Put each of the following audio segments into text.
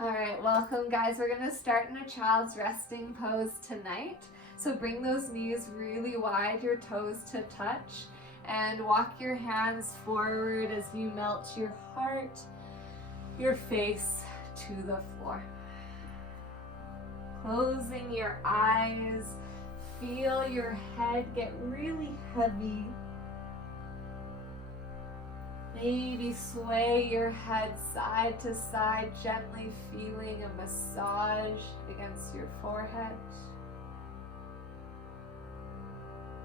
All right, welcome guys. We're gonna start in a child's resting pose tonight. So bring those knees really wide, your toes to touch, and walk your hands forward as you melt your heart, your face to the floor. Closing your eyes, feel your head get really heavy. Maybe sway your head side to side, gently feeling a massage against your forehead.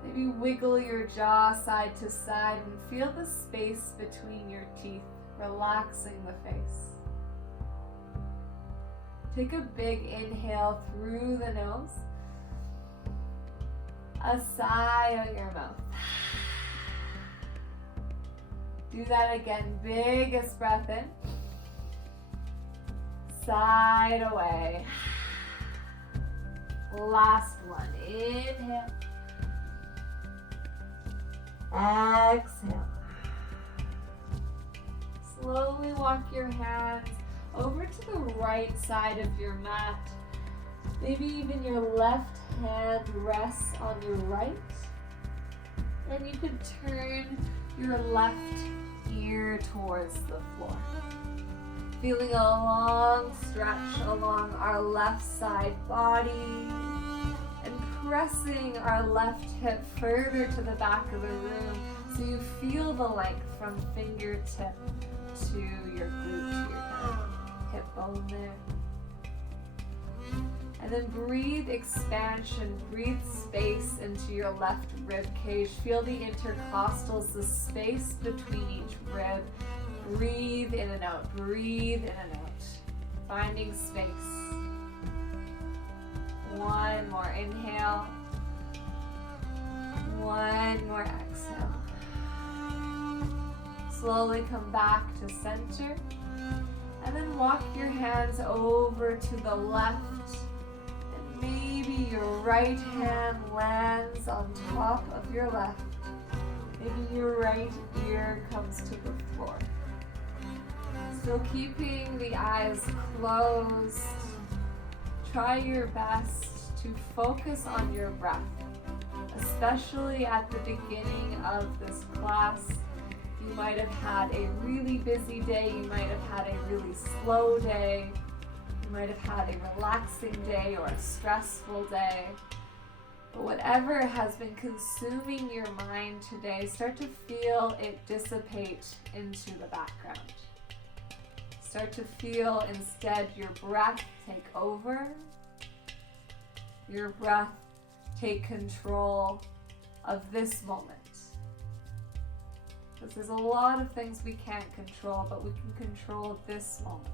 Maybe wiggle your jaw side to side and feel the space between your teeth, relaxing the face. Take a big inhale through the nose, a sigh out your mouth. Do that again, biggest breath in, side away. Last one, inhale, exhale. Slowly walk your hands over to the right side of your mat. Maybe even your left hand rests on your right. And you could turn your left ear towards the floor. Feeling a long stretch along our left side body and pressing our left hip further to the back of the room so you feel the length from fingertip to your glute, to your hip bone there. And then breathe expansion, breathe space into your left rib cage. Feel the intercostals, the space between each rib. Breathe in and out, breathe in and out. Finding space. One more inhale. One more exhale. Slowly come back to center. And then walk your hands over to the left. Maybe your right hand lands on top of your left. Maybe your right ear comes to the floor. Still keeping the eyes closed. Try your best to focus on your breath, especially at the beginning of this class. You might have had a really busy day. You might have had a really slow day. You might have had a relaxing day or a stressful day. But whatever has been consuming your mind today, start to feel it dissipate into the background. Start to feel instead your breath take over. Your breath take control of this moment. Because there's a lot of things we can't control, but we can control this moment.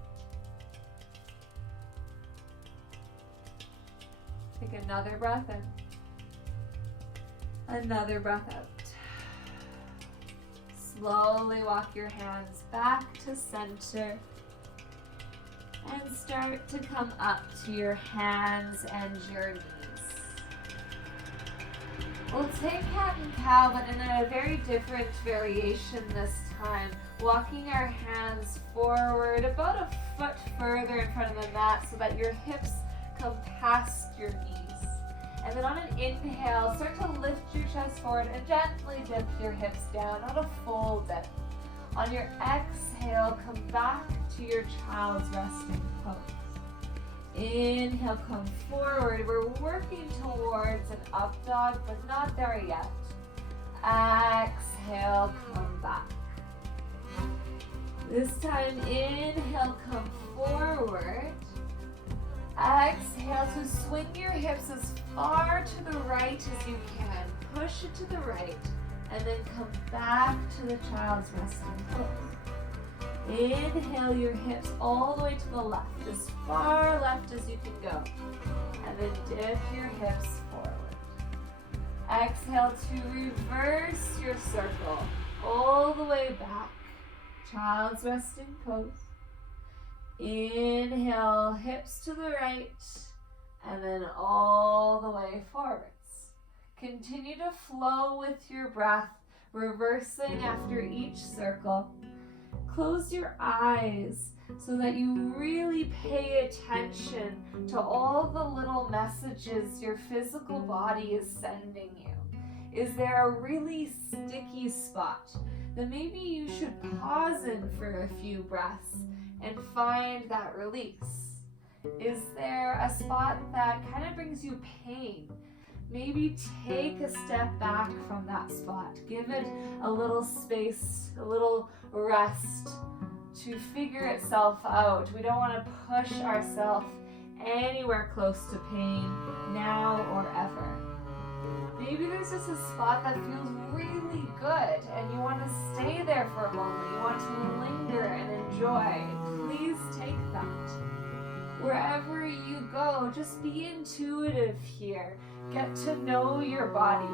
Take another breath in. Another breath out. Slowly walk your hands back to center. And start to come up to your hands and your knees. We'll take cat and cow, but in a very different variation this time. Walking our hands forward about a foot further in front of the mat so that your hips come past your knees. And then on an inhale, start to lift your chest forward and gently dip your hips down, not a full dip. On your exhale, come back to your child's resting pose. Inhale, come forward. We're working towards an up dog, but not there yet. Exhale, come back. This time, inhale, come forward. Exhale to swing your hips as far to the right as you can. Push it to the right and then come back to the child's resting pose. Inhale your hips all the way to the left, as far left as you can go. And then dip your hips forward. Exhale to reverse your circle all the way back. Child's resting pose. Inhale, hips to the right, and then all the way forwards. Continue to flow with your breath, reversing after each circle. Close your eyes so that you really pay attention to all the little messages your physical body is sending you. Is there a really sticky spot that maybe you should pause in for a few breaths and find that release? Is there a spot that kind of brings you pain? Maybe take a step back from that spot. Give it a little space, a little rest to figure itself out. We don't want to push ourselves anywhere close to pain now or ever. Maybe there's just a spot that feels really good and you want to stay there for a moment. You want to linger and enjoy. Please take that. Wherever you go, just be intuitive here. Get to know your body.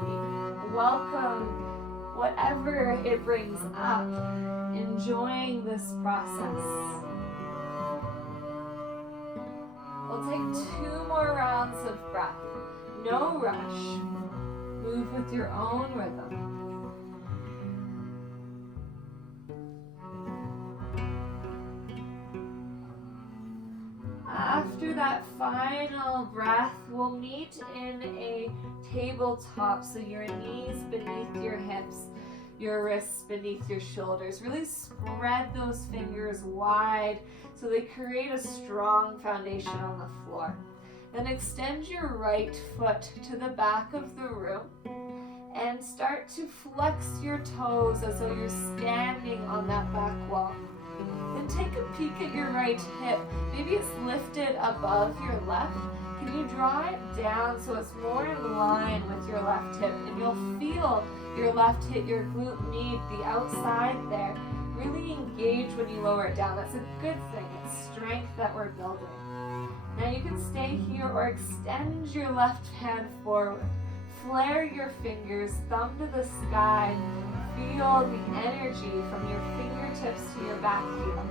Welcome whatever it brings up. Enjoying this process. We'll take 2 more rounds of breath. No rush. Move with your own rhythm. After that final breath, we'll meet in a tabletop, so your knees beneath your hips, your wrists beneath your shoulders. Really spread those fingers wide so they create a strong foundation on the floor. Then extend your right foot to the back of the room and start to flex your toes as though you're standing on that back wall. Then take a peek at your right hip. Maybe it's lifted above your left. Can you draw it down so it's more in line with your left hip? And you'll feel your left hip, your glute med, the outside there, really engage when you lower it down. That's a good thing. It's strength that we're building. Now you can stay here or extend your left hand forward. Flare your fingers, thumb to the sky. Feel the energy from your fingertips to your back heel.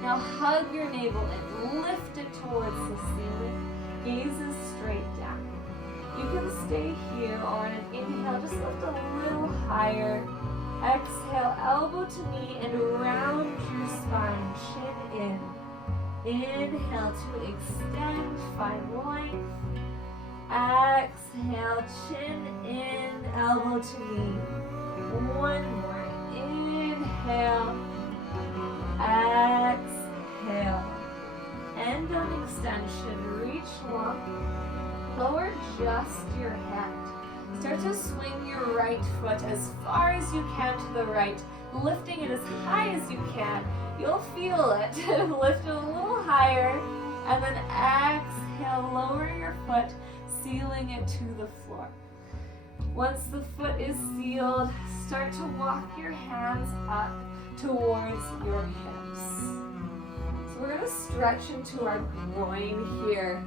Now hug your navel in, lift it towards the ceiling, gazes straight down. You can stay here or on an inhale, just lift a little higher. Exhale, elbow to knee and round your spine, chin in. Inhale to extend, find length. Exhale, chin in, elbow to knee. One more. Inhale. Exhale. End on extension. Reach long. Lower just your hand. Start to swing your right foot as far as you can to the right, lifting it as high as you can. You'll feel it. Lift it a little higher, and then exhale, lower your foot, sealing it to the floor. Once the foot is sealed, start to walk your hands up towards your hips. So we're going to stretch into our groin here.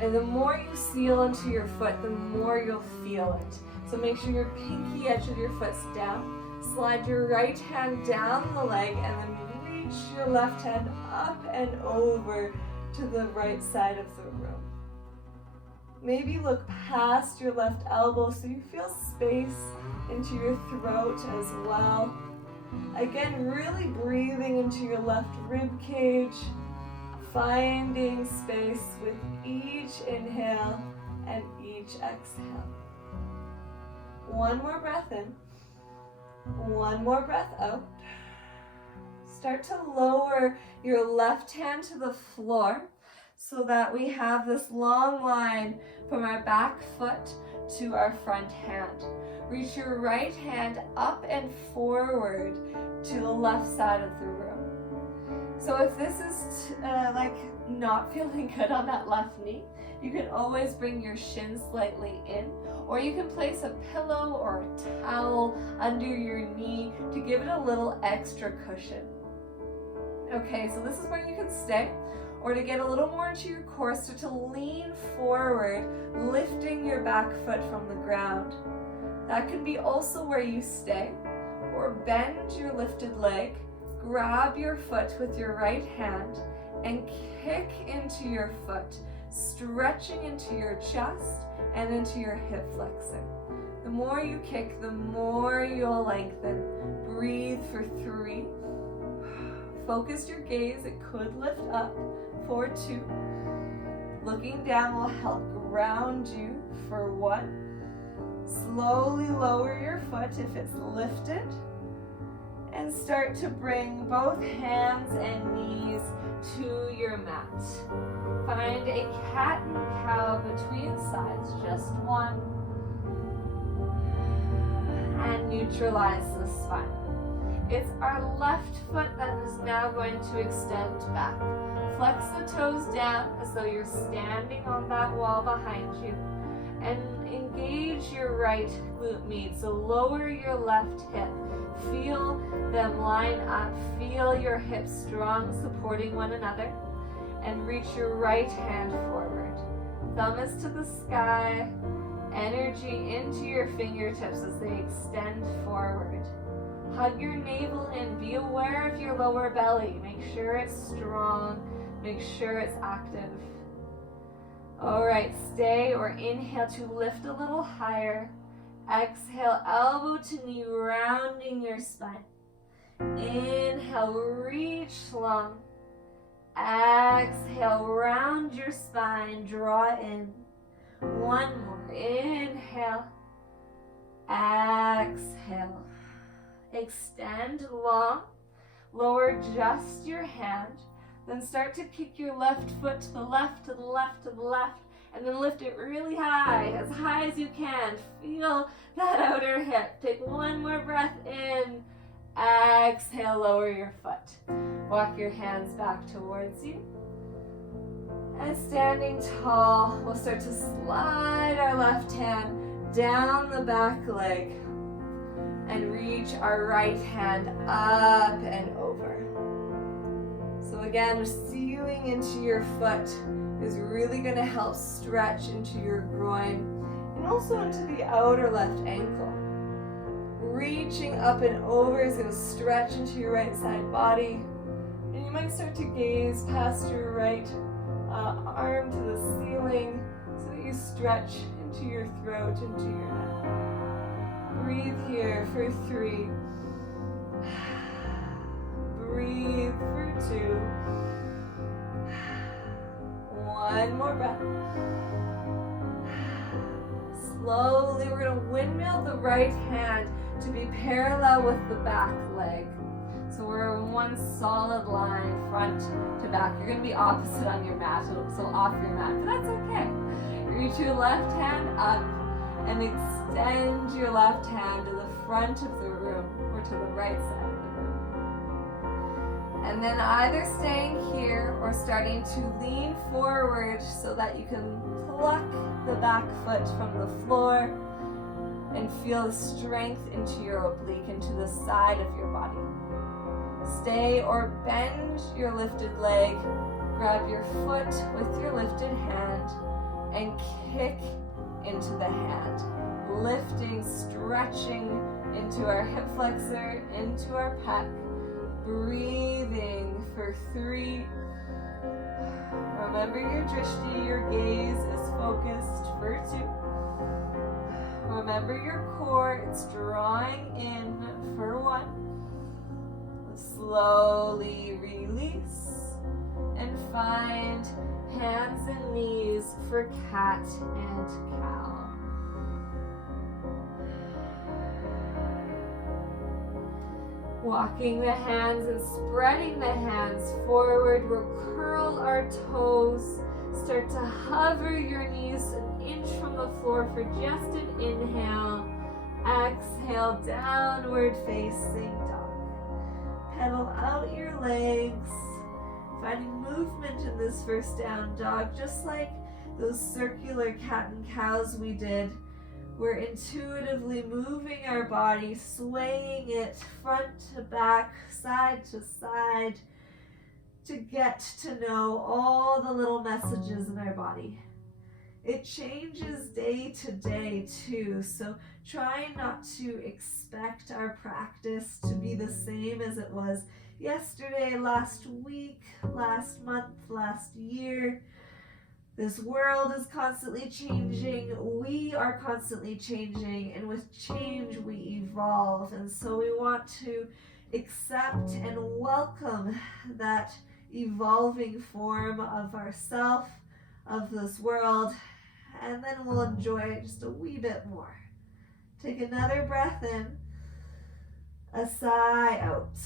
And the more you seal into your foot, the more you'll feel it. So make sure your pinky edge of your foot's down. Slide your right hand down the leg and then reach your left hand up and over to the right side of the room. Maybe look past your left elbow so you feel space into your throat as well. Again, really breathing into your left rib cage. Finding space with each inhale and each exhale. One more breath in. One more breath out. Start to lower your left hand to the floor so that we have this long line from our back foot to our front hand. Reach your right hand up and forward to the left side of the room. So if this is like not feeling good on that left knee, you can always bring your shin slightly in, or you can place a pillow or a towel under your knee to give it a little extra cushion. Okay, so this is where you can stay, or to get a little more into your core, start to lean forward, lifting your back foot from the ground. That can be also where you stay, or bend your lifted leg. Grab your foot with your right hand and kick into your foot, stretching into your chest and into your hip flexing. The more you kick, the more you'll lengthen. Breathe for 3, focus your gaze, it could lift up for 2. Looking down will help ground you for 1. Slowly lower your foot if it's lifted. And start to bring both hands and knees to your mat. Find a cat and cow between sides, just 1. And neutralize the spine. It's our left foot that is now going to extend back. Flex the toes down as though you're standing on that wall behind you. And engage your right glute med. So lower your left hip. Feel them line up. Feel your hips strong, supporting one another. And reach your right hand forward. Thumb is to the sky. Energy into your fingertips as they extend forward. Hug your navel in. Be aware of your lower belly. Make sure it's strong. Make sure it's active. All right, stay or inhale to lift a little higher. Exhale, elbow to knee, rounding your spine. Inhale, reach long. Exhale, round your spine, draw in. 1 more, inhale. Exhale. Extend long. Lower just your hand. Then start to kick your left foot to the left, to the left, to the left, and then lift it really high as you can. Feel that outer hip. Take 1 more breath in. Exhale, lower your foot. Walk your hands back towards you. And standing tall, we'll start to slide our left hand down the back leg and reach our right hand up and over. So again, sealing into your foot is really going to help stretch into your groin and also into the outer left ankle. Reaching up and over is going to stretch into your right side body. And you might start to gaze past your right arm to the ceiling so that you stretch into your throat, into your neck. Breathe here for 3. Breathe for 2. 1 more breath. Slowly, we're going to windmill the right hand to be parallel with the back leg. So we're in one solid line, front to back. You're going to be opposite on your mat, so off your mat, but that's okay. Reach your left hand up and extend your left hand to the front of the room or to the right side of the room. And then either staying here or starting to lean forward so that you can pluck the back foot from the floor and feel the strength into your oblique, into the side of your body. Stay or bend your lifted leg, grab your foot with your lifted hand, and kick into the hand. Lifting, stretching into our hip flexor, into our pec. Breathing for 3. Remember your drishti, your gaze is focused for 2. Remember your core, it's drawing in for 1. Slowly release and find hands and knees for cat and cow. Walking the hands and spreading the hands forward, we'll curl our toes. Start to hover your knees an inch from the floor for just an inhale. Exhale, downward facing dog. Pedal out your legs, finding movement in this first down dog, just like those circular cat and cows we did. We're intuitively moving our body, swaying it front to back, side to side, to get to know all the little messages in our body. It changes day to day too, so try not to expect our practice to be the same as it was yesterday, last week, last month, last year. This world is constantly changing, we are constantly changing, and with change we evolve. And so we want to accept and welcome that evolving form of ourself, of this world, and then we'll enjoy it just a wee bit more. Take another breath in, a sigh out.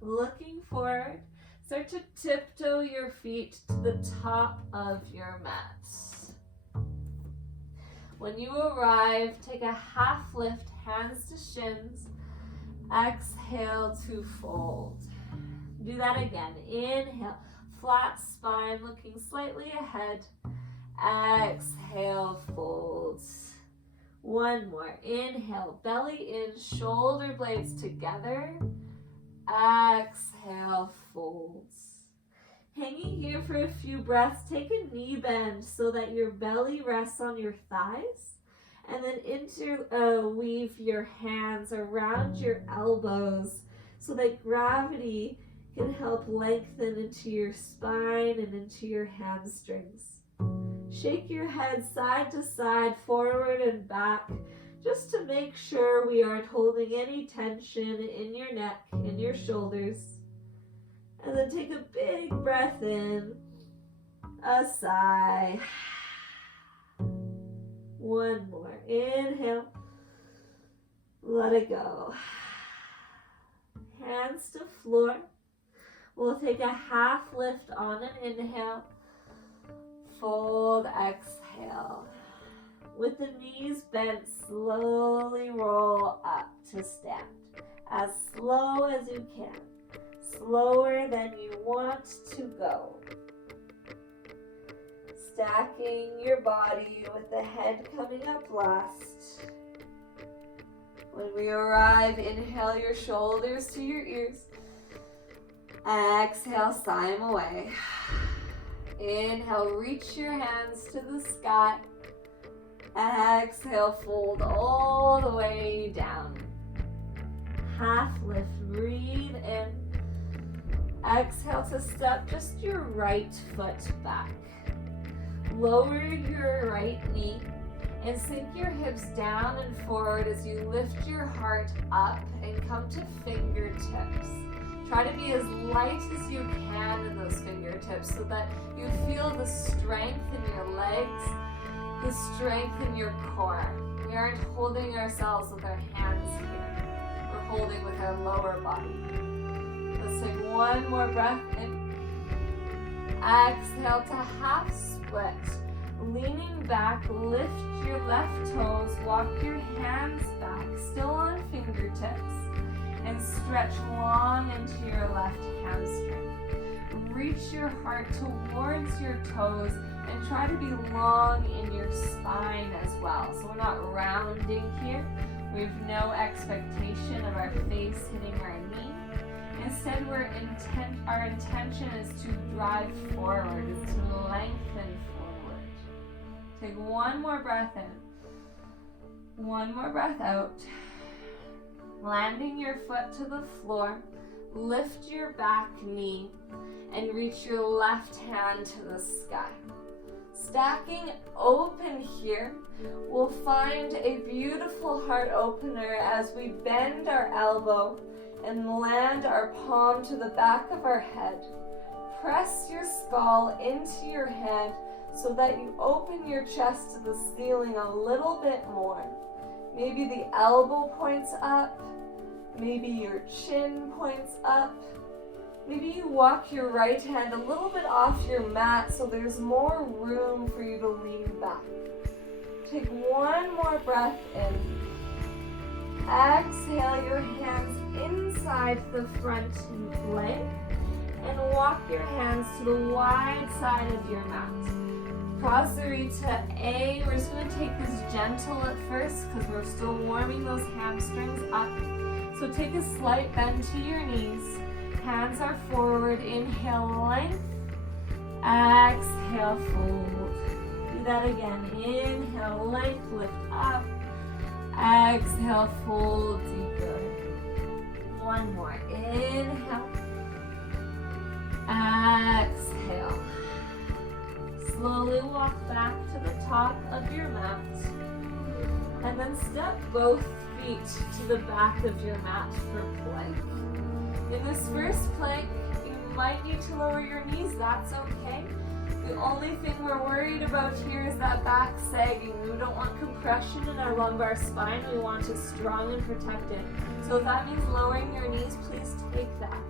Looking forward, start to tiptoe your feet to the top of your mat. When you arrive, take a half lift, hands to shins. Exhale to fold. Do that again. Inhale, flat spine, looking slightly ahead. Exhale, fold. One more. Inhale, belly in, shoulder blades together. Exhale, folds. Hanging here for a few breaths, take a knee bend so that your belly rests on your thighs. And then interweave your hands around your elbows so that gravity can help lengthen into your spine and into your hamstrings. Shake your head side to side, forward and back, just to make sure we aren't holding any tension in your neck and your shoulders. And then take a big breath in, a sigh. One more. Inhale. Let it go. Hands to floor. We'll take a half lift on an inhale. Fold, exhale. With the knees bent, slowly roll up to stand. As slow as you can. Slower than you want to go. Stacking your body with the head coming up last. When we arrive, inhale your shoulders to your ears. Exhale, sigh them away. Inhale, reach your hands to the sky. Exhale, fold all the way down. Half lift, breathe in. Exhale to step just your right foot back. Lower your right knee and sink your hips down and forward as you lift your heart up and come to fingertips. Try to be as light as you can in those fingertips so that you feel the strength in your legs, the strength in your core. We aren't holding ourselves with our hands here. We're holding with our lower body. Let's take one more breath in. Exhale to half split. Leaning back, lift your left toes, walk your hands back, still on fingertips, and stretch long into your left hamstring. Reach your heart towards your toes and try to be long in your spine as well. So we're not rounding here. We have no expectation of our face hitting our knee. Instead, our intention is to drive forward, is to lengthen forward. Take one more breath in. One more breath out. Landing your foot to the floor. Lift your back knee and reach your left hand to the sky. Stacking open here, we'll find a beautiful heart opener as we bend our elbow and land our palm to the back of our head. Press your skull into your head so that you open your chest to the ceiling a little bit more. Maybe the elbow points up, maybe your chin points up. Maybe you walk your right hand a little bit off your mat so there's more room for you to lean back. Take one more breath in. Exhale your hands inside the front leg and walk your hands to the wide side of your mat. Prasarita A, we're just going to take this gentle at first because we're still warming those hamstrings up. So take a slight bend to your knees. Hands are forward. Inhale, length. Exhale, fold. Do that again. Inhale, length, lift up. Exhale, fold deeper. One more. Inhale. Exhale. Slowly walk back to the top of your mat. And then step both feet to the back of your mat for plank. In this first plank, you might need to lower your knees, that's okay. The only thing we're worried about here is that back sagging. We don't want compression in our lumbar spine. We want it strong and protected. So if that means lowering your knees, please take that.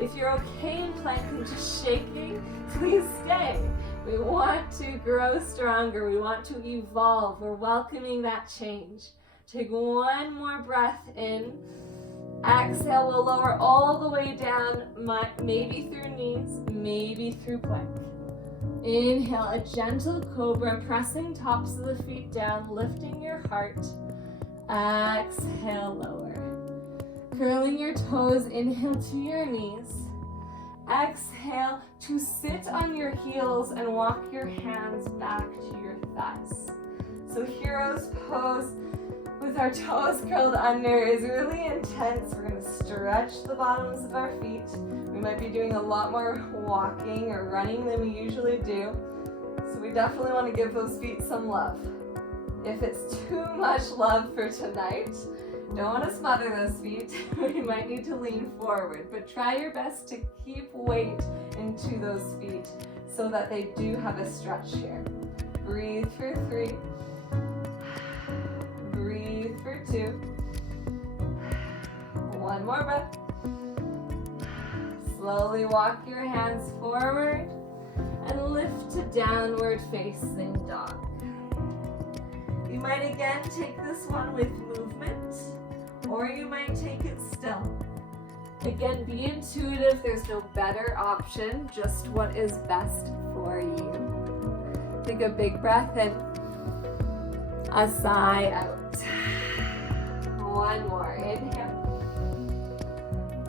If you're okay in plank and just shaking, please stay. We want to grow stronger. We want to evolve. We're welcoming that change. Take one more breath in. Exhale, we'll lower all the way down, maybe through knees, maybe through plank. Inhale, a gentle cobra, pressing tops of the feet down, lifting your heart. Exhale, lower. Curling your toes, inhale to your knees. Exhale to sit on your heels and walk your hands back to your thighs. So hero's pose with our toes curled under is really intense. We're going to stretch the bottoms of our feet. We might be doing a lot more walking or running than we usually do. So we definitely want to give those feet some love. If it's too much love for tonight, don't want to smother those feet. We might need to lean forward, but try your best to keep weight into those feet so that they do have a stretch here. Breathe for 3. Breathe for 2. One more breath. Slowly walk your hands forward and lift to downward facing dog. You might again take this one with movement, or you might take it still. Again, be intuitive. There's no better option, just what is best for you. Take a big breath in. A sigh out. One more. Inhale.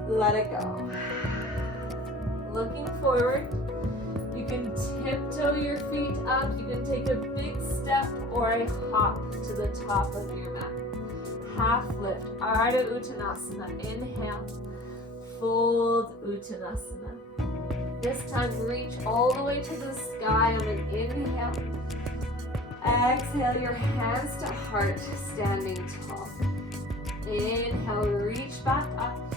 Let it go. Looking forward. You can tiptoe your feet up. You can take a big step or a hop to the top of your mat. Half lift. Ardha Uttanasana. Inhale. Fold Uttanasana. This time reach all the way to the sky on an inhale. Exhale your hands to heart, standing tall. Inhale, reach back up.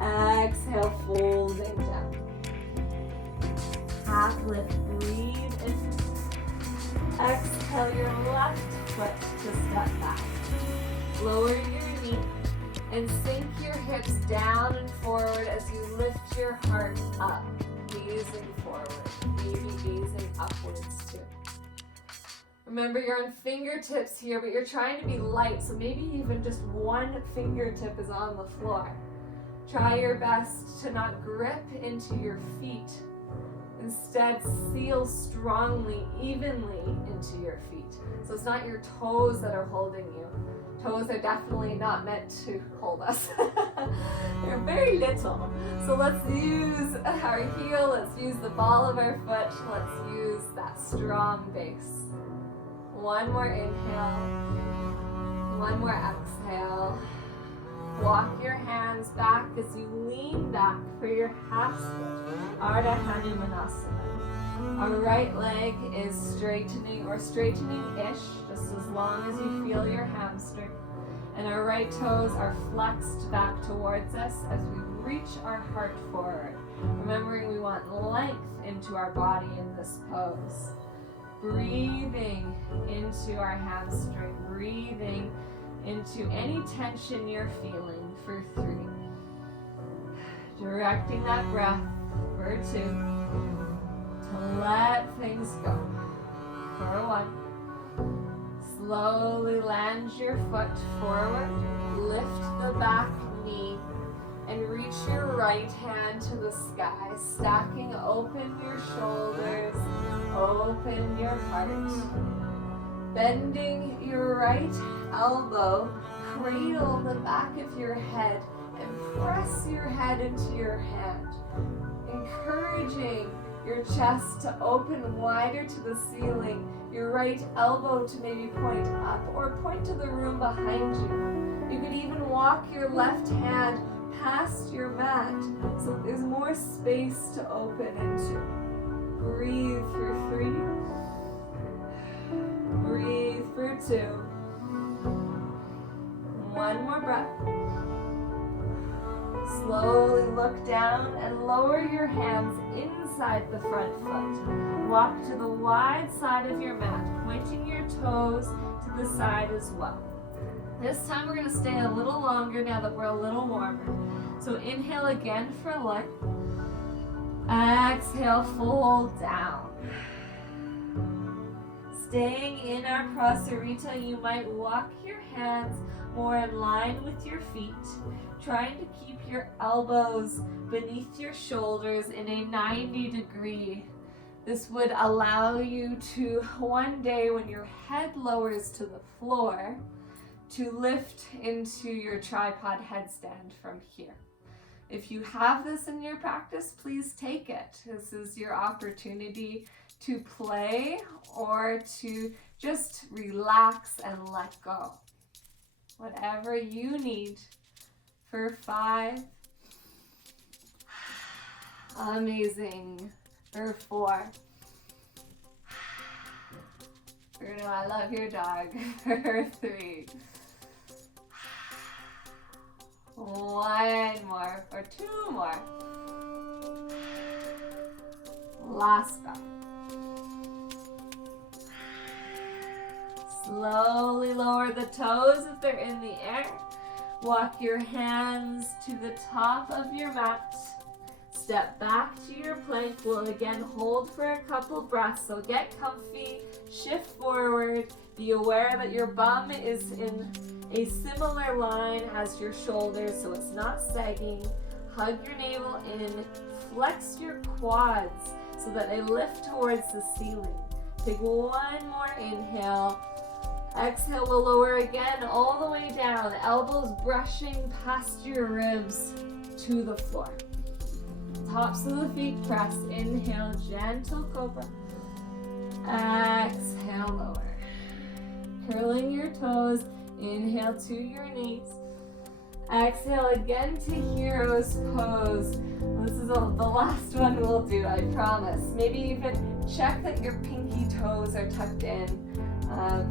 Exhale, folding down. Half lift, breathe in. Exhale your left foot to step back. Lower your knee and sink your hips down and forward as you lift your heart up, gazing forward, maybe gazing upwards too. Remember, you're on fingertips here, but you're trying to be light, so maybe even just one fingertip is on the floor. Try your best to not grip into your feet. Instead, seal strongly, evenly into your feet. So it's not your toes that are holding you. Toes are definitely not meant to hold us. They're very little. So let's use our heel, let's use the ball of our foot, let's use that strong base. One more inhale, one more exhale. Walk your hands back as you lean back for your half split, Ardha Hanumanasana. Our right leg is straightening or straightening-ish, just as long as you feel your hamstring. And our right toes are flexed back towards us as we reach our heart forward. Remembering we want length into our body in this pose. Breathing into our hamstring, breathing into any tension you're feeling for 3. Directing that breath for 2. To let things go. For 1. Slowly land your foot forward. Lift the back knee and reach your right hand to the sky, stacking open your shoulders, open your heart. Bending your right elbow, cradle the back of your head and press your head into your hand, encouraging your chest to open wider to the ceiling, your right elbow to maybe point up or point to the room behind you. You could even walk your left hand past your mat so there's more space to open into. Breathe for 3. Breathe for 2. One more breath. Slowly look down and lower your hands inside the front foot. Walk to the wide side of your mat, pointing your toes to the side as well. This time we're going to stay a little longer now that we're a little warmer. So inhale again for length. Exhale, fold down. Staying in our Prasarita, you might walk your hands more in line with your feet, trying to keep your elbows beneath your shoulders in a 90-degree. This would allow you to, one day when your head lowers to the floor, to lift into your tripod headstand from here. If you have this in your practice, please take it. This is your opportunity to play or to just relax and let go. Whatever you need for 5. Amazing. For 4. Bruno, I love your dog. For 3. 1 more. For 2 more. Last breath. Slowly lower the toes if they're in the air. Walk your hands to the top of your mat. Step back to your plank. We'll again hold for a couple breaths. So get comfy, shift forward. Be aware that your bum is in a similar line as your shoulders, so it's not sagging. Hug your navel in. Flex your quads so that they lift towards the ceiling. Take 1 more inhale. Exhale, we'll lower again all the way down. Elbows brushing past your ribs to the floor. Tops of the feet press. Inhale, gentle cobra. Exhale, lower. Curling your toes. Inhale to your knees. Exhale again to hero's pose. This is the last one we'll do, I promise. Maybe even check that your pinky toes are tucked in.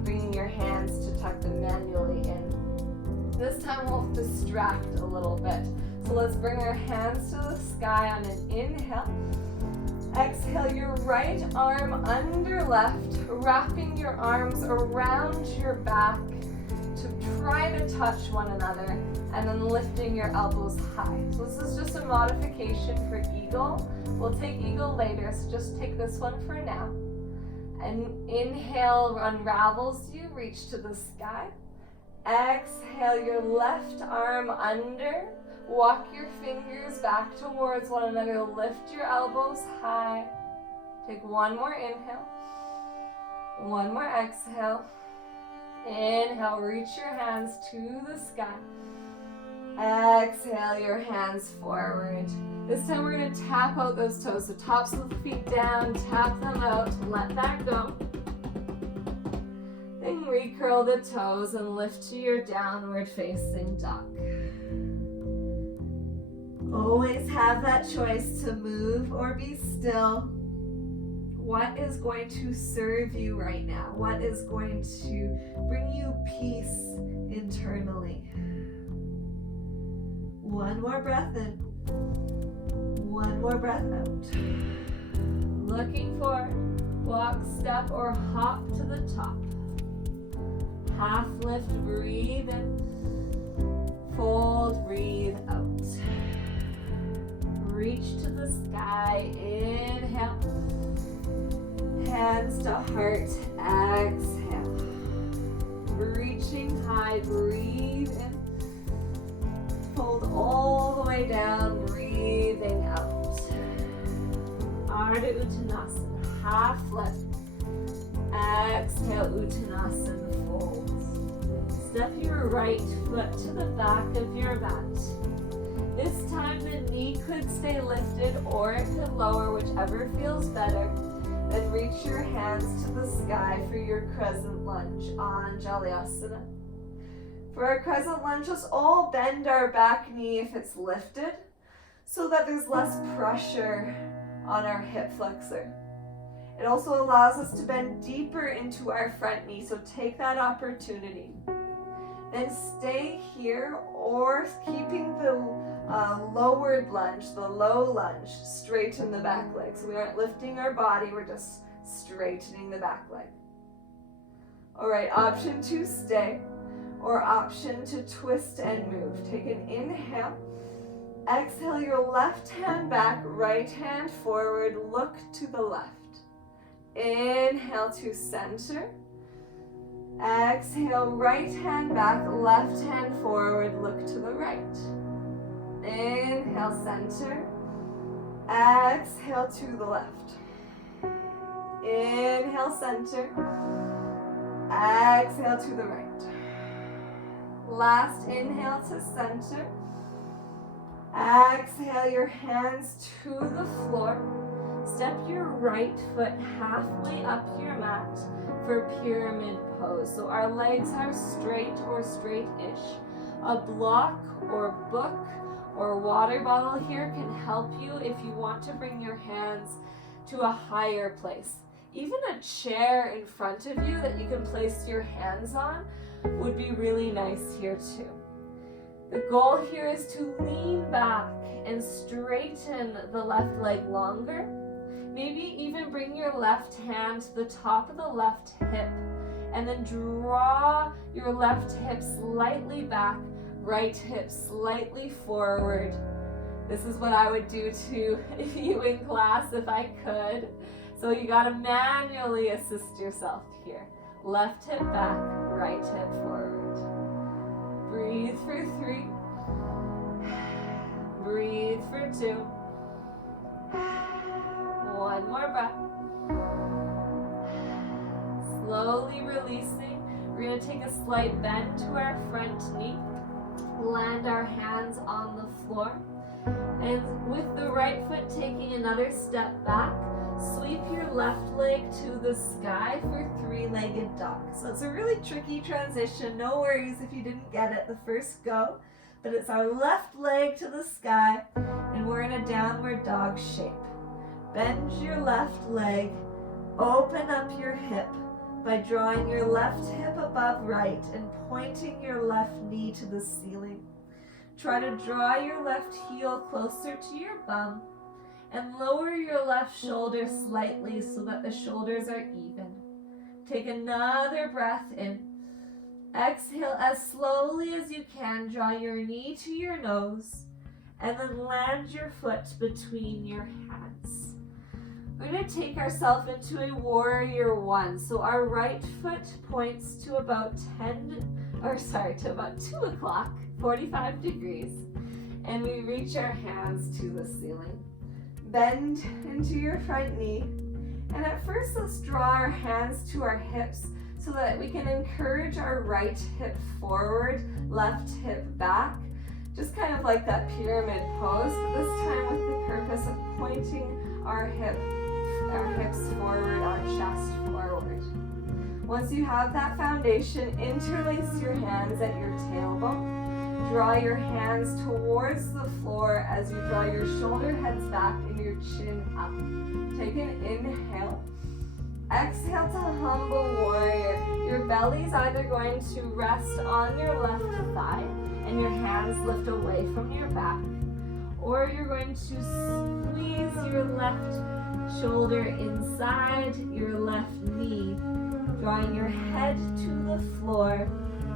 Bringing your hands to tuck them manually in. This time we'll distract a little bit. So let's bring our hands to the sky on an inhale. Exhale, your right arm under left, wrapping your arms around your back to try to touch one another, and then lifting your elbows high. So this is just a modification for eagle. We'll take eagle later, so just take this one for now. And inhale unravels you, reach to the sky. Exhale, your left arm under. Walk your fingers back towards one another. Lift your elbows high. Take 1 more inhale. 1 more exhale. Inhale, reach your hands to the sky. Exhale, your hands forward. This time we're going to tap out those toes. So tops of the feet down, tap them out, let that go. Then recurl the toes and lift to your downward facing dog. Always have that choice to move or be still. What is going to serve you right now? What is going to bring you peace internally? 1 more breath in. 1 more breath out. Looking forward, walk, step, or hop to the top. Half lift, breathe in. Fold, breathe out. Reach to the sky, inhale. Hands to heart, exhale. Reaching high, breathe in. Fold all the way down, breathing out. Ardha Uttanasana, half lift. Exhale, Uttanasana, fold. Step your right foot to the back of your mat. This time the knee could stay lifted or it could lower, whichever feels better. Then reach your hands to the sky for your crescent lunge, Anjalyasana. For our crescent lunge, let's all bend our back knee if it's lifted so that there's less pressure on our hip flexor. It also allows us to bend deeper into our front knee, so take that opportunity. then stay here, or keeping the lowered lunge, the low lunge, straighten the back leg. So we aren't lifting our body, we're just straightening the back leg. All right, option 2, stay, or option to twist and move. Take an inhale. Exhale your left hand back, right hand forward, look to the left. Inhale to center. Exhale, right hand back, left hand forward, look to the right. Inhale, center. Exhale to the left. Inhale, center. Exhale to the right. Last inhale to center. Exhale your hands to the floor. Step your right foot halfway up your mat for pyramid pose. So our legs are straight or straight-ish. A block or book or water bottle here can help you if you want to bring your hands to a higher place. Even a chair in front of you that you can place your hands on would be really nice here too. The goal here is to lean back and straighten the left leg longer. Maybe even bring your left hand to the top of the left hip and then draw your left hip slightly back, right hip slightly forward. This is what I would do to you in class if I could. So you gotta manually assist yourself here. Left hip back, right hip forward. Breathe for 3. Breathe for 2. One more breath. Slowly releasing. We're going to take a slight bend to our front knee. Land our hands on the floor. And with the right foot taking another step back, sweep your left leg to the sky for 3-legged dog. So it's a really tricky transition. No worries if you didn't get it the first go. But it's our left leg to the sky, and we're in a downward dog shape. Bend your left leg, open up your hip by drawing your left hip above right and pointing your left knee to the ceiling. Try to draw your left heel closer to your bum and lower your left shoulder slightly so that the shoulders are even. Take another breath in. Exhale as slowly as you can. Draw your knee to your nose and then land your foot between your hands. We're going to take ourselves into a warrior 1. So our right foot points to about 2 o'clock, 45 degrees, and we reach our hands to the ceiling. Bend into your front knee, and at first let's draw our hands to our hips so that we can encourage our right hip forward, left hip back, just kind of like that pyramid pose, but this time with the purpose of pointing our hips forward, our chest forward. Once you have that foundation, interlace your hands at your tailbone. Draw your hands towards the floor as you draw your shoulder heads back and your chin up. Take an inhale. Exhale to humble warrior. Your belly's either going to rest on your left thigh and your hands lift away from your back, or you're going to squeeze your left shoulder inside your left knee, drawing your head to the floor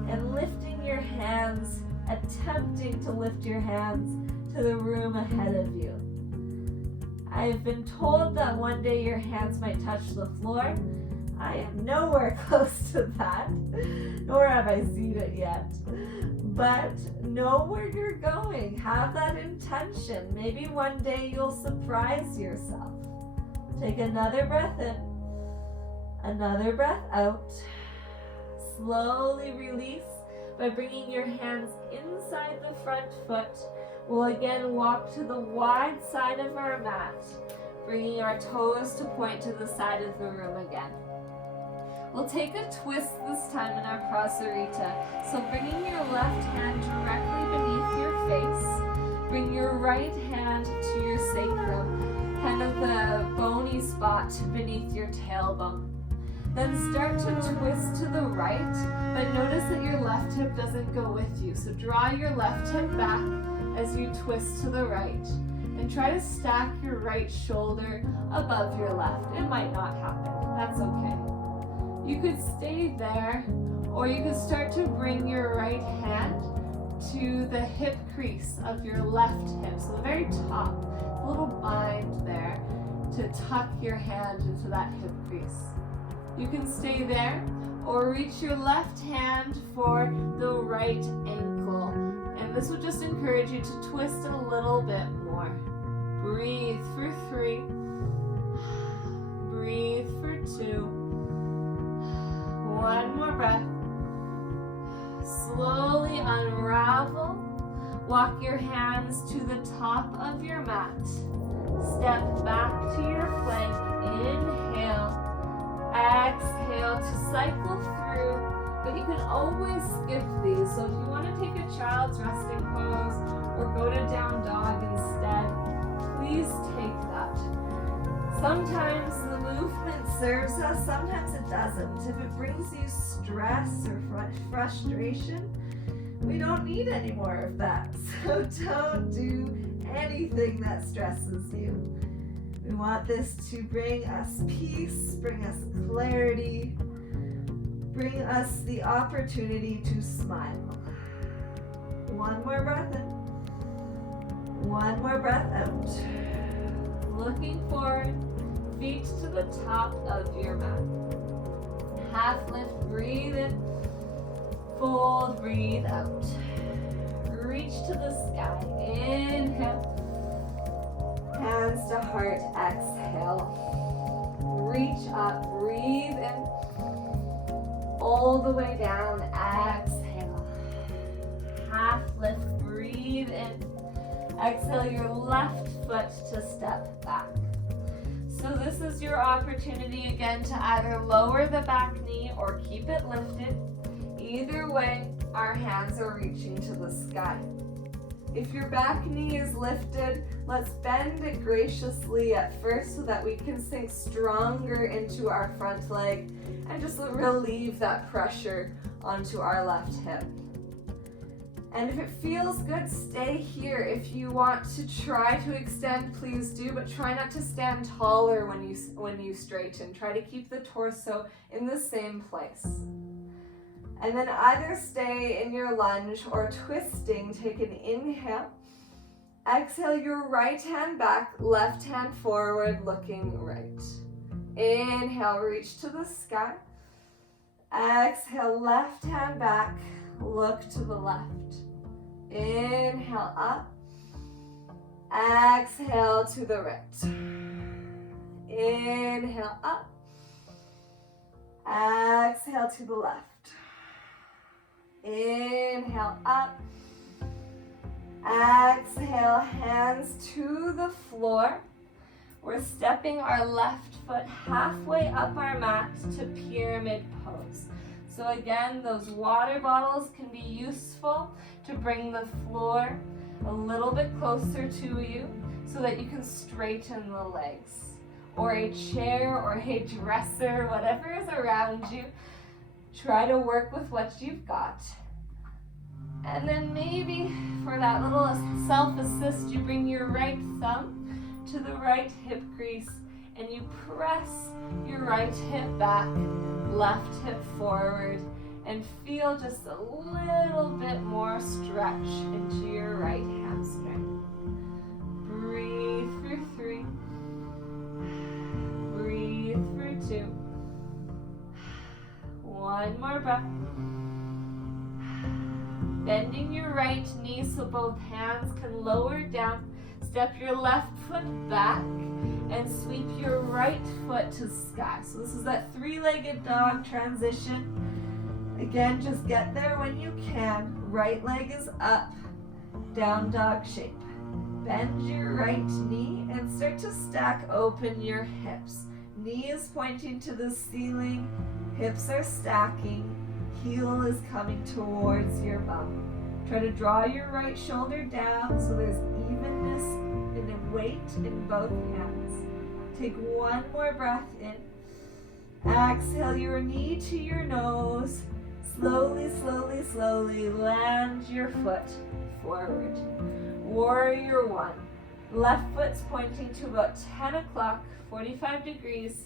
and lifting your hands, attempting to lift your hands to the room ahead of you. I've been told that one day your hands might touch the floor. I am nowhere close to that, nor have I seen it yet. But know where you're going. Have that intention. Maybe one day you'll surprise yourself. Take another breath in, another breath out. Slowly release by bringing your hands inside the front foot. We'll again walk to the wide side of our mat, bringing our toes to point to the side of the room again. We'll take a twist this time in our prasarita. So bringing your left hand directly beneath your face, bring your right hand to your sacrum, kind of the bony spot beneath your tailbone. Then start to twist to the right, but notice that your left hip doesn't go with you. So draw your left hip back as you twist to the right. And try to stack your right shoulder above your left. It might not happen, that's okay. You could stay there, or you could start to bring your right hand to the hip crease of your left hip. So the very top, a little bind there to tuck your hand into that hip crease. You can stay there, or reach your left hand for the right ankle. And this would just encourage you to twist a little bit more. Breathe for 3. Breathe for 2. One more breath. Slowly unravel. Walk your hands to the top of your mat. Step back to your plank. Inhale. Exhale to cycle through, but you can always skip these. So if you want to take a child's resting pose or go to down dog instead, please take that. Sometimes the movement serves us, sometimes it doesn't. If it brings you stress or frustration, we don't need any more of that. So don't do anything that stresses you. We want this to bring us peace, bring us clarity, bring us the opportunity to smile. One more breath in. One more breath out. Looking forward, feet to the top of your mat. Half lift, breathe in. Fold, breathe out. Reach to the sky. Inhale. Hands to heart, exhale. Reach up, breathe in. All the way down, exhale. Half lift, breathe in. Exhale your left foot to step back. So this is your opportunity again to either lower the back knee or keep it lifted. Either way, our hands are reaching to the sky. If your back knee is lifted, let's bend it graciously at first so that we can sink stronger into our front leg and just relieve that pressure onto our left hip. And if it feels good, stay here. If you want to try to extend, please do, but try not to stand taller when you straighten. Try to keep the torso in the same place. And then either stay in your lunge or twisting. Take an inhale. Exhale your right hand back, left hand forward, looking right. Inhale, reach to the sky. Exhale, left hand back, look to the left. Inhale up. Exhale to the right. Inhale up. Exhale to the left. Inhale up. Exhale, hands to the floor. We're stepping our left foot halfway up our mat to pyramid pose. So again, those water bottles can be useful to bring the floor a little bit closer to you so that you can straighten the legs. Or a chair or a dresser, whatever is around you. Try to work with what you've got. And then maybe for that little self-assist, you bring your right thumb to the right hip crease and you press your right hip back, left hip forward, and feel just a little bit more stretch into your right hamstring. Breathe for 3. Breathe for 2. One more breath. Bending your right knee so both hands can lower down. Step your left foot back and sweep your right foot to sky. So this is that three-legged dog transition. Again, just get there when you can. Right leg is up, down dog shape. Bend your right knee and start to stack open your hips. Knee is pointing to the ceiling, hips are stacking, heel is coming towards your bum. Try to draw your right shoulder down so there's evenness and weight in both hands. Take one more breath in. Exhale your knee to your nose. Slowly, slowly, slowly land your foot forward. Warrior one. Left foot's pointing to about 10 o'clock, 45 degrees,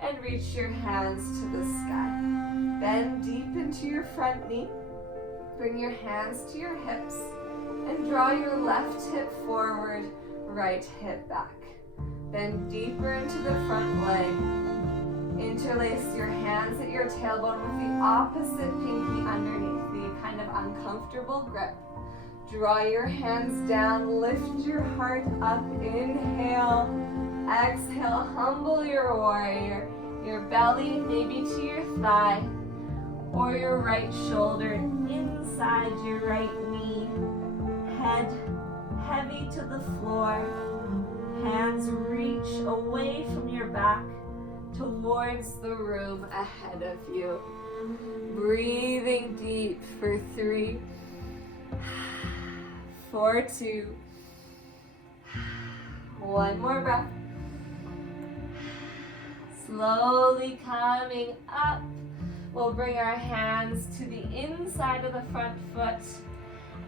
and reach your hands to the sky. Bend deep into your front knee. Bring your hands to your hips and draw your left hip forward, right hip back. Bend deeper into the front leg. Interlace your hands at your tailbone with the opposite pinky underneath, the kind of uncomfortable grip. Draw your hands down, lift your heart up, inhale. Exhale, humble your warrior. Your belly maybe to your thigh, or your right shoulder inside your right knee. Head heavy to the floor. Hands reach away from your back towards the room ahead of you. Breathing deep for 3, 4, 2. One more breath. Slowly coming up, we'll bring our hands to the inside of the front foot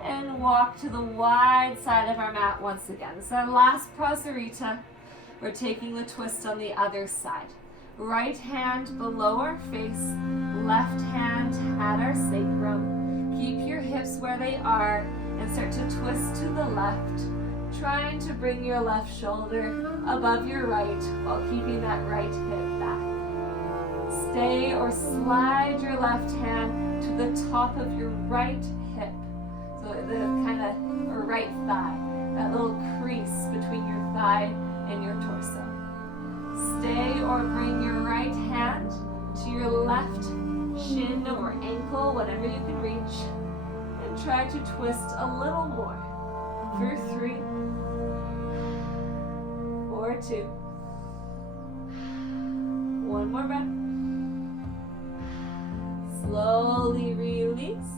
and walk to the wide side of our mat once again. This is our last Prasarita. We're taking the twist on the other side. Right hand below our face, left hand at our sacrum. Keep your hips where they are and start to twist to the left, trying to bring your left shoulder above your right while keeping that right hip back. Stay or slide your left hand to the top of your right hip, so the kind of right thigh, that little crease between your thigh and your torso. Stay or bring your right hand to your left shin or ankle, whatever you can reach, and try to twist a little more. For 3, 4, 2. One more breath. Slowly release.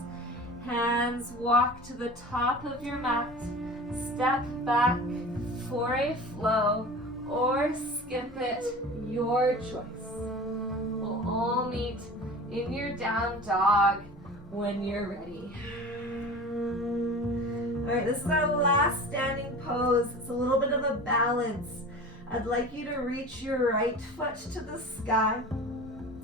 Hands walk to the top of your mat. Step back for a flow or skip it, your choice. We'll all meet in your down dog when you're ready. All right, this is our last standing pose. It's a little bit of a balance. I'd like you to reach your right foot to the sky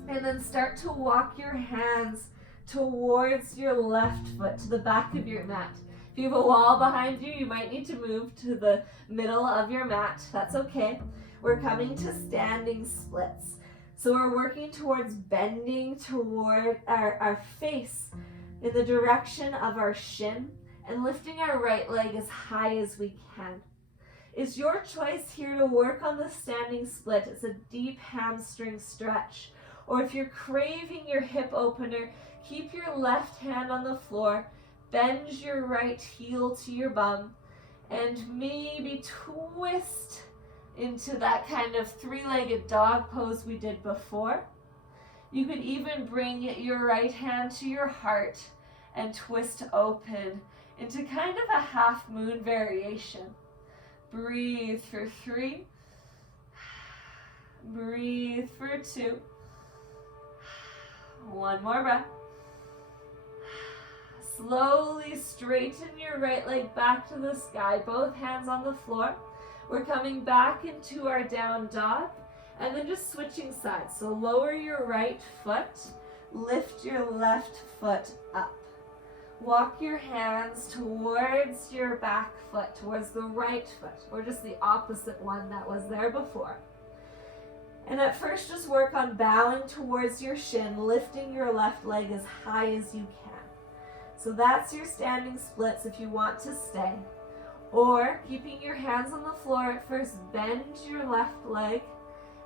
and then start to walk your hands towards your left foot to the back of your mat. If you have a wall behind you, you might need to move to the middle of your mat. That's okay. We're coming to standing splits. So we're working towards bending toward our face in the direction of our shin and lifting our right leg as high as we can. It's your choice here to work on the standing split. It's a deep hamstring stretch. Or if you're craving your hip opener, keep your left hand on the floor, bend your right heel to your bum, and maybe twist into that kind of 3-legged dog pose we did before. You could even bring your right hand to your heart and twist open into kind of a half moon variation. Breathe for 3. Breathe for 2. One more breath. Slowly straighten your right leg back to the sky, both hands on the floor. We're coming back into our down dog and then just switching sides. So lower your right foot, lift your left foot up. Walk your hands towards your back foot, towards the right foot, or just the opposite one that was there before. And at first just work on bowing towards your shin, lifting your left leg as high as you can. So that's your standing splits if you want to stay. Or keeping your hands on the floor at first, bend your left leg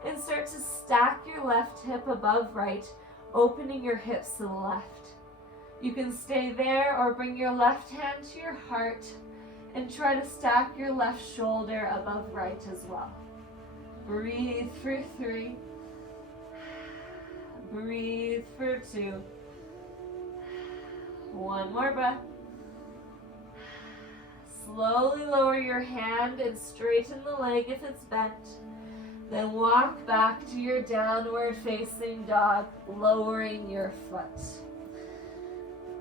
and start to stack your left hip above right, opening your hips to the left. You can stay there or bring your left hand to your heart and try to stack your left shoulder above right as well. Breathe for 3. Breathe for 2. One more breath. Slowly lower your hand and straighten the leg if it's bent. Then walk back to your downward facing dog, lowering your foot.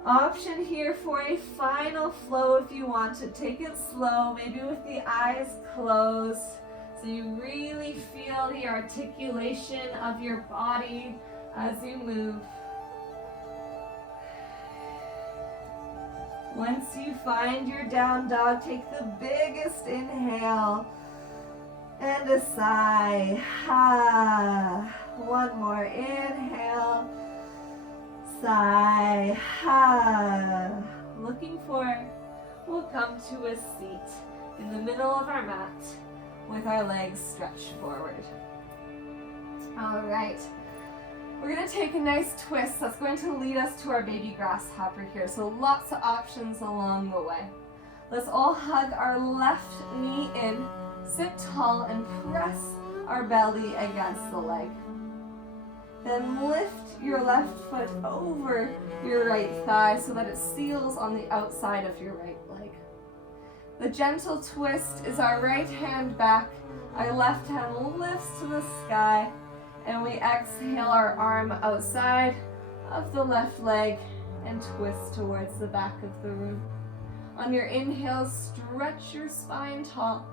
Option here for a final flow if you want to. Take it slow, maybe with the eyes closed, so you really feel the articulation of your body as you move. Once you find your down dog, take the biggest inhale and a sigh. Ha. One more inhale. Sigh. Ha. Looking for, we'll come to a seat in the middle of our mat with our legs stretched forward. All right. We're going to take a nice twist. That's going to lead us to our baby grasshopper here. So lots of options along the way. Let's all hug our left knee in, sit tall, and press our belly against the leg. Then lift your left foot over your right thigh so that it seals on the outside of your right leg. The gentle twist is our right hand back, our left hand lifts to the sky, and we exhale our arm outside of the left leg and twist towards the back of the room. On your inhales, stretch your spine tall.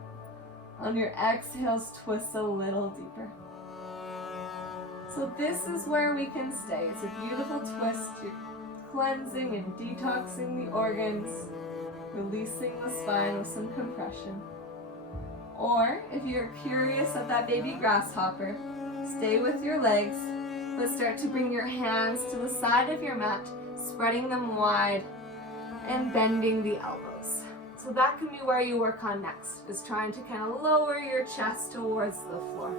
On your exhales, twist a little deeper. So this is where we can stay. It's a beautiful twist. You're cleansing and detoxing the organs, releasing the spine with some compression. Or if you're curious of that baby grasshopper, stay with your legs, but start to bring your hands to the side of your mat, spreading them wide and bending the elbows. So that can be where you work on next, is trying to kind of lower your chest towards the floor.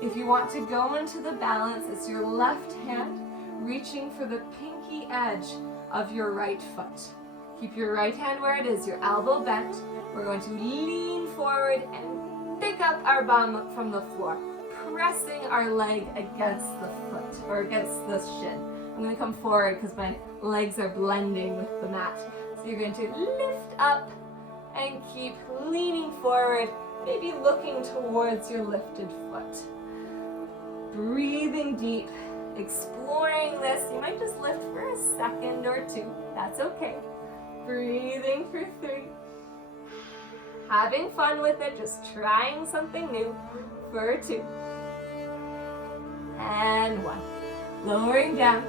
If you want to go into the balance, it's your left hand reaching for the pinky edge of your right foot. Keep your right hand where it is, your elbow bent. We're going to lean forward and pick up our bum from the floor, pressing our leg against the foot or against the shin. I'm going to come forward because my legs are blending with the mat. So you're going to lift up and keep leaning forward, maybe looking towards your lifted foot. Breathing deep, exploring this. You might just lift for a second or two. That's okay. Breathing for 3. Having fun with it, just trying something new for 2. And 1. Lowering down.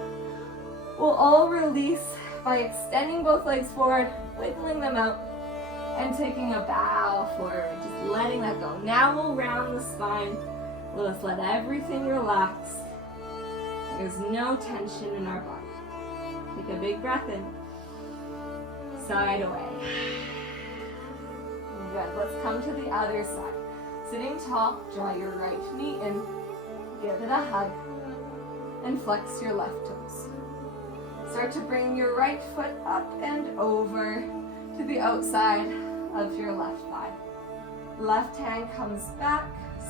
We'll all release by extending both legs forward, wiggling them out, and taking a bow forward, just letting that go. Now we'll round the spine. Let's let everything relax. There's no tension in our body. Take a big breath in. Side away. Good. Let's come to the other side. Sitting tall, draw your right knee in, give it a hug, and flex your left toes. Start to bring your right foot up and over to the outside of your left thigh. Left hand comes back,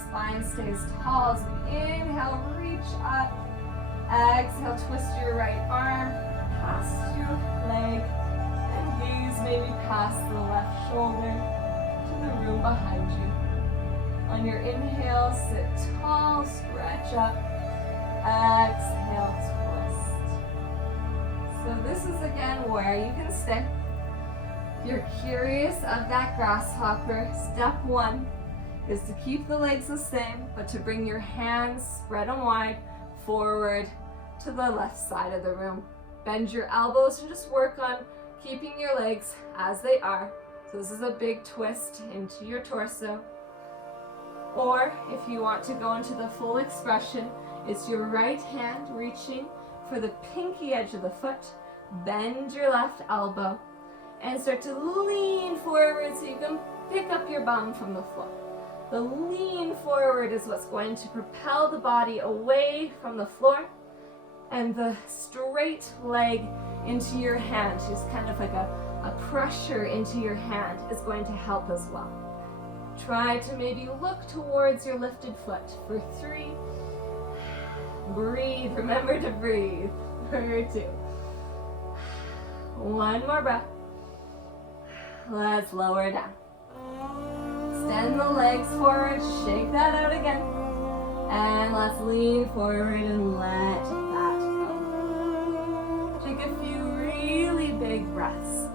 spine stays tall as we inhale, reach up. Exhale, twist your right arm past your leg and gaze maybe past the left shoulder to the room behind you. On your inhale, sit tall, stretch up. Exhale, twist. So this is again where you can stay. If you're curious of that grasshopper, step 1 is to keep the legs the same, but to bring your hands, spread them wide, forward to the left side of the room. Bend your elbows and just work on keeping your legs as they are. So this is a big twist into your torso. Or if you want to go into the full expression, it's your right hand reaching for the pinky edge of the foot. Bend your left elbow and start to lean forward so you can pick up your bum from the floor. The lean forward is what's going to propel the body away from the floor, and the straight leg into your hand, just kind of like a pressure into your hand, is going to help as well. Try to maybe look towards your lifted foot for 3. Breathe, remember to breathe for 2. 1 more breath. Let's lower down. Extend the legs forward, shake that out again. And let's lean forward and let that go. Take a few really big breaths.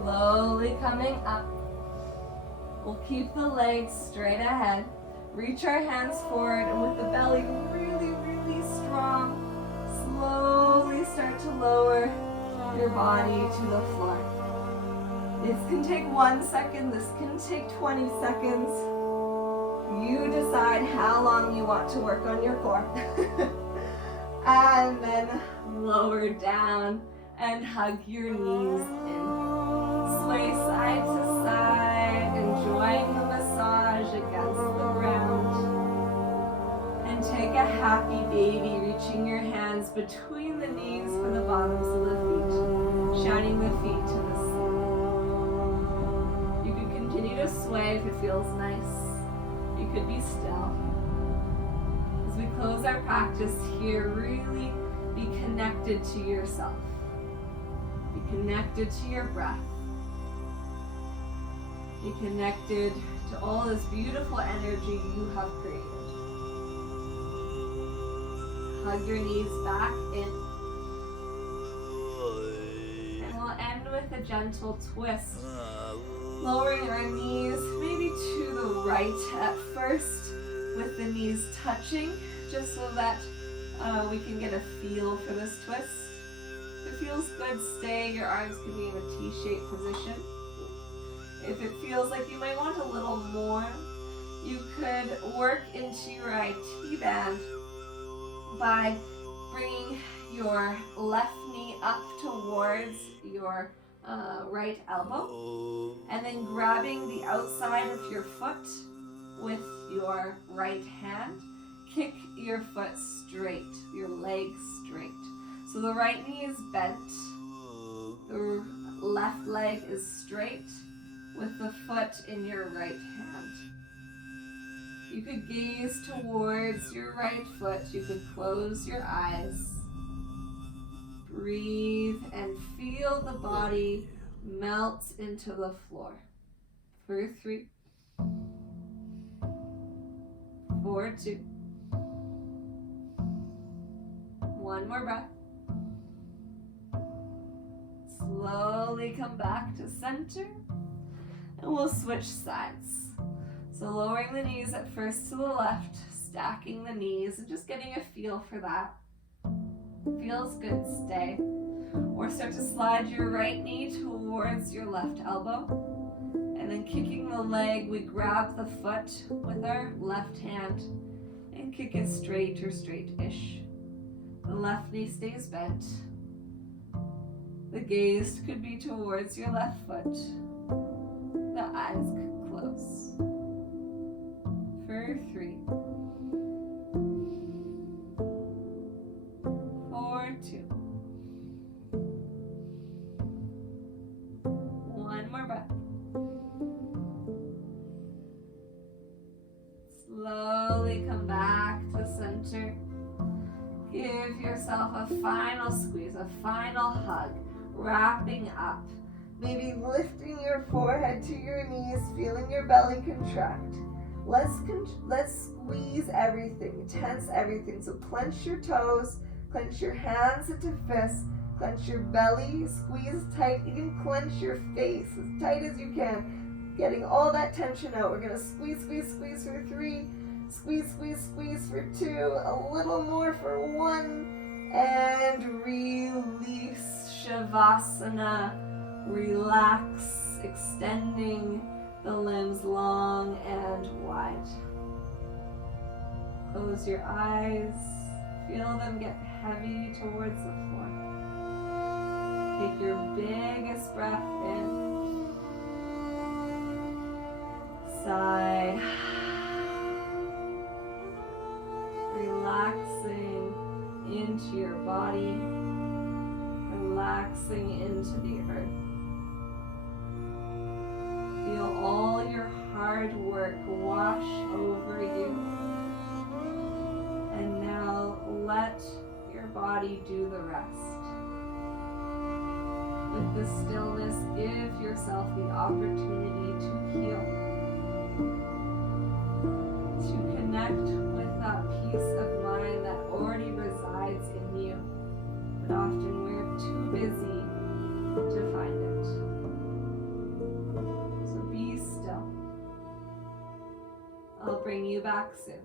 Slowly coming up. We'll keep the legs straight ahead. Reach our hands forward, and with the belly really, really strong, slowly start to lower your body to the floor. This can take 1 second, this can take 20 seconds. You decide how long you want to work on your core. And then lower down and hug your knees in. Sway side to side, enjoying the massage against the ground. And take a happy baby, reaching your hands between the knees for the bottoms of the feet, shining the feet to the ceiling. You can continue to sway if it feels nice. You could be still. As we close our practice here, really be connected to yourself. Be connected to your breath. Be connected to all this beautiful energy you have created. Hug your knees back in. And we'll end with a gentle twist. Lowering our knees maybe to the right at first, with the knees touching, just so that we can get a feel for this twist. If it feels good, stay. Your arms can be in a T-shaped position. If it feels like you might want a little more, you could work into your IT band by bringing your left knee up towards your right elbow, and then grabbing the outside of your foot with your right hand. Kick your foot straight, your leg straight. So the right knee is bent, the left leg is straight, with the foot in your right hand. You could gaze towards your right foot. You could close your eyes. Breathe and feel the body melt into the floor. For 3, 4, 2. One more breath. Slowly come back to center. And we'll switch sides. So lowering the knees at first to the left, stacking the knees, and just getting a feel for that. Feels good, stay. Or start to slide your right knee towards your left elbow. And then kicking the leg, we grab the foot with our left hand and kick it straight or straight-ish. The left knee stays bent. The gaze could be towards your left foot. The eyes could close. For 3, 4, 2. One more breath. Slowly come back to center. Give yourself a final squeeze, a final hug, wrapping up. Maybe lifting your forehead to your knees, feeling your belly contract. Let's squeeze everything, tense everything. So clench your toes, clench your hands into fists, clench your belly, squeeze tight. You can clench your face as tight as you can, getting all that tension out. We're gonna squeeze, squeeze, squeeze for 3, squeeze, squeeze, squeeze for 2, a little more for 1, and release. Shavasana. Relax, extending the limbs long and wide. Close your eyes. Feel them get heavy towards the floor. Take your biggest breath in. Sigh. Relaxing into your body. Relaxing into the earth. Feel all your hard work wash over you. body do the rest. With the stillness, give yourself the opportunity to heal, to connect with that peace of mind that already resides in you, but often we're too busy to find it. So be still. I'll bring you back soon.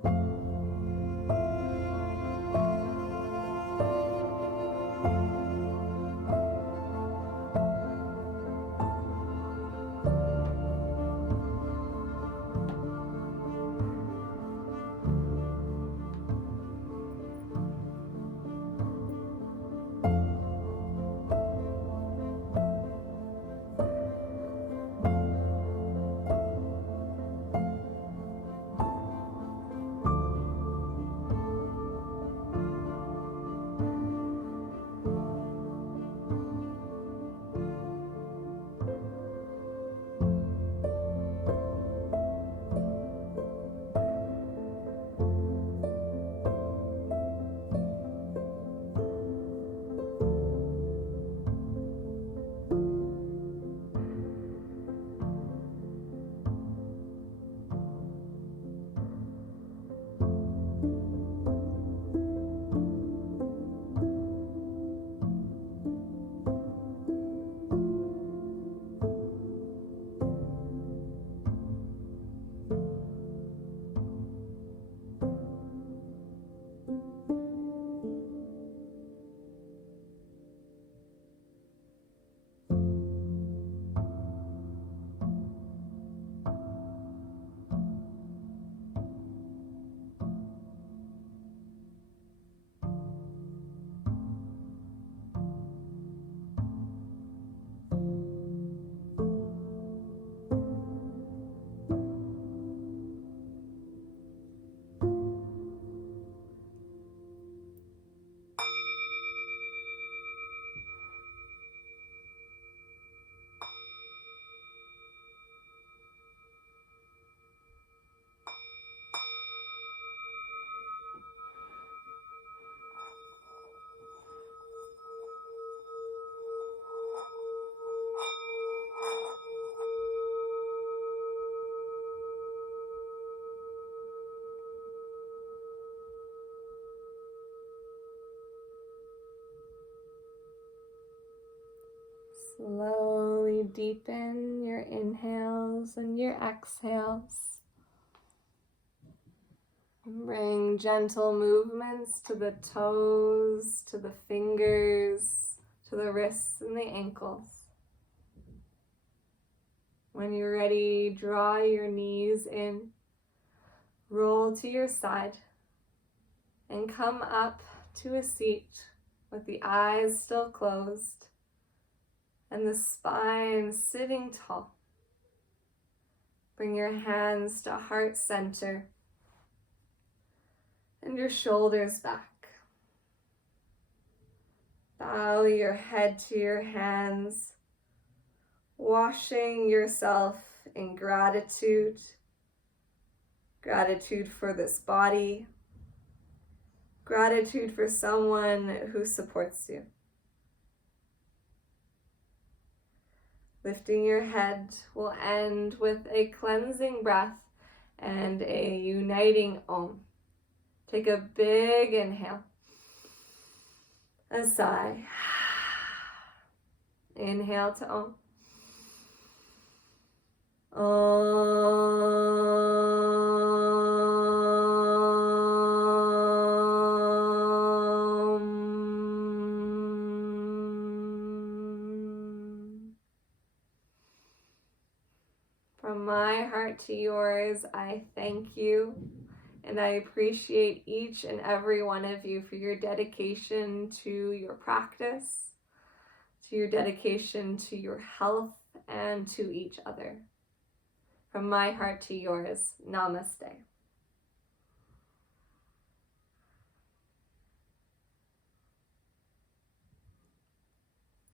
Slowly deepen your inhales and your exhales. And bring gentle movements to the toes, to the fingers, to the wrists and the ankles. When you're ready, draw your knees in, roll to your side, and come up to a seat with the eyes still closed and the spine sitting tall. Bring your hands to heart center and your shoulders back. Bow your head to your hands, washing yourself in gratitude. Gratitude for this body. Gratitude for someone who supports you. Lifting your head, we'll end with a cleansing breath and a uniting Om. Take a big inhale. A sigh. Inhale to Om. From my heart to yours, I thank you, and I appreciate each and every one of you for your dedication to your practice, to your dedication to your health, and to each other. From my heart to yours, namaste.